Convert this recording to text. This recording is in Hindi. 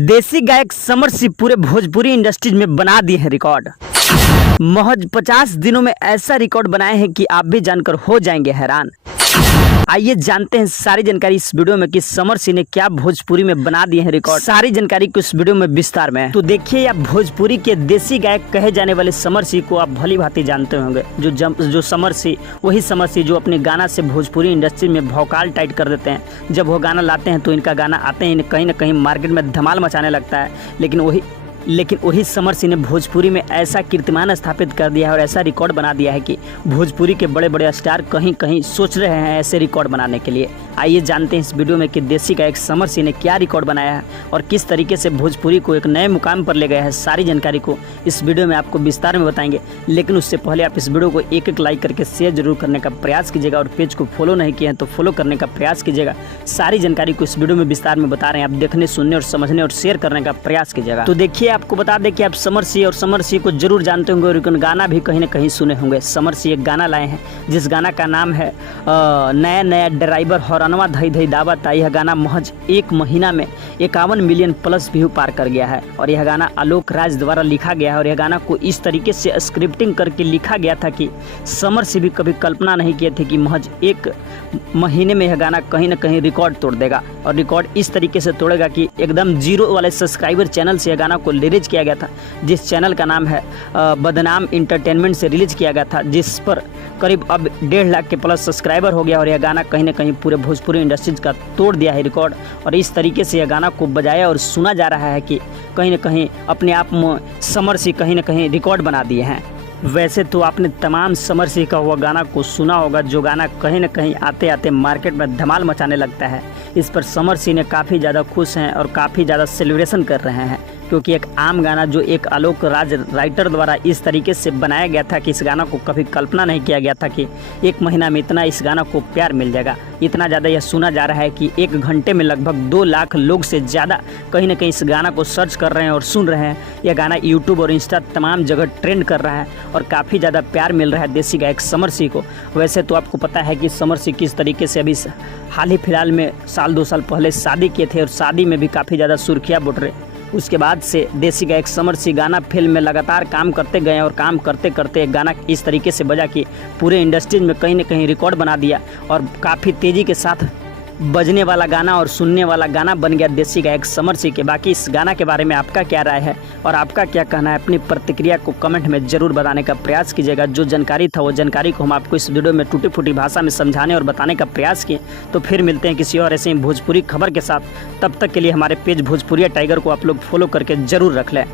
देसी गायक समर सिंह पूरे भोजपुरी इंडस्ट्रीज में बना दिए हैं रिकॉर्ड। महज 50 दिनों में ऐसा रिकॉर्ड बनाए हैं कि आप भी जानकर हो जाएंगे हैरान। आइए जानते हैं सारी जानकारी इस वीडियो में कि समर सिंह ने क्या भोजपुरी में बना दिए हैं रिकॉर्ड। सारी जानकारी को इस वीडियो में विस्तार में तो देखिए। आप भोजपुरी के देसी गायक कहे जाने वाले समर सिंह को आप भली भांति जानते होंगे। जो समर सिंह, वही समर सिंह जो अपने गाना से भोजपुरी इंडस्ट्री में भौकाल टाइट कर देते हैं। जब वो गाना लाते हैं तो इनका गाना आते ही कहीं ना कहीं मार्केट में धमाल मचाने लगता है। लेकिन वही समर सिंह ने भोजपुरी में ऐसा कीर्तिमान स्थापित कर दिया है और ऐसा रिकॉर्ड बना दिया है कि भोजपुरी के बड़े बड़े स्टार कहीं कहीं सोच रहे हैं ऐसे रिकॉर्ड बनाने के लिए। आइए जानते हैं इस वीडियो में कि देसी गायक समर सिंह ने क्या रिकॉर्ड बनाया है और किस तरीके से भोजपुरी को एक नए मुकाम पर ले गया है। सारी जानकारी को इस वीडियो में आपको विस्तार में बताएंगे। लेकिन उससे पहले आप इस वीडियो को एक एक लाइक करके शेयर जरूर करने का प्रयास कीजिएगा और पेज को फॉलो नहीं किए हैं तो फॉलो करने का प्रयास कीजिएगा। सारी जानकारी को इस वीडियो में विस्तार में बता रहे हैं, आप देखने, सुनने और समझने और शेयर करने का प्रयास कीजिएगा। तो देखिए, आपको बता दें कि आप समर सिंह को जरूर जानते होंगे और गाना भी कहीं ना कहीं सुने होंगे। समर सिंह एक गाना लाए हैं जिस गाना का नाम है नया नया ड्राइवर हॉर्नवा धई धई दावत। यह गाना महज एक महीना में 51 मिलियन प्लस व्यू पार कर गया है और यह गाना आलोक राज द्वारा लिखा गया है। और यह गाना को इस तरीके से स्क्रिप्टिंग करके लिखा गया था कि समर सिंह भी कभी कल्पना नहीं किए थे कि महज एक महीने में यह गाना कहीं ना कहीं रिकॉर्ड तोड़ देगा। और रिकॉर्ड इस तरीके से तोड़ेगा कि एकदम जीरो वाले सब्सक्राइबर चैनल से यह गाना को रिलीज किया गया था, जिस चैनल का नाम है बदनाम इंटरटेनमेंट से रिलीज किया गया था, जिस पर करीब अब 1.5 लाख के प्लस सब्सक्राइबर हो गया। और यह गाना कहीं ना कहीं पूरे भोजपुरी इंडस्ट्रीज का तोड़ दिया है रिकॉर्ड। और इस तरीके से यह गाना को बजाया और सुना जा रहा है कि कहीं ना कहीं अपने आप में समर सिंह कहीं ना कहीं रिकॉर्ड बना दिए हैं। वैसे तो आपने तमाम समर सिंह का हुआ गाना को सुना होगा, जो गाना कहीं ना कहीं आते आते मार्केट में धमाल मचाने लगता है। इस पर समर सिंह ने काफ़ी ज़्यादा खुश हैं और काफ़ी ज़्यादा सेलिब्रेशन कर रहे हैं, क्योंकि एक आम गाना जो एक आलोक राज राइटर द्वारा इस तरीके से बनाया गया था कि इस गाना को कभी कल्पना नहीं किया गया था कि एक महीना में इतना इस गाना को प्यार मिल जाएगा। इतना ज़्यादा यह सुना जा रहा है कि 1 घंटे में लगभग 2 लाख लोग से ज़्यादा कहीं ना कहीं इस गाना को सर्च कर रहे हैं और सुन रहे हैं। यह गाना यूट्यूब और इंस्टा तमाम जगह ट्रेंड कर रहा है और काफ़ी ज़्यादा प्यार मिल रहा है देसी गायक समर सिंह को। वैसे तो आपको पता है कि समर सिंह किस तरीके से अभी हाल ही फिलहाल में 1-2 साल पहले शादी किए थे और शादी में भी काफ़ी ज़्यादा सुर्खियाँ बुट रहे। उसके बाद से देसी गायक समर सिंह गाना फिल्म में लगातार काम करते गए और काम करते करते गाना इस तरीके से बजा कि पूरे इंडस्ट्रीज में कहीं ना कहीं रिकॉर्ड बना दिया और काफ़ी तेज़ी के साथ बजने वाला गाना और सुनने वाला गाना बन गया देसी गायक समर सिंह के। बाकी इस गाना के बारे में आपका क्या राय है और आपका क्या कहना है, अपनी प्रतिक्रिया को कमेंट में ज़रूर बताने का प्रयास कीजिएगा। जो जानकारी था वो जानकारी को हम आपको इस वीडियो में टूटी फूटी भाषा में समझाने और बताने का प्रयास किए। तो फिर मिलते हैं किसी और ऐसे ही भोजपुरी खबर के साथ। तब तक के लिए हमारे पेज भोजपुरिया टाइगर को आप लोग फॉलो करके ज़रूर रख लें।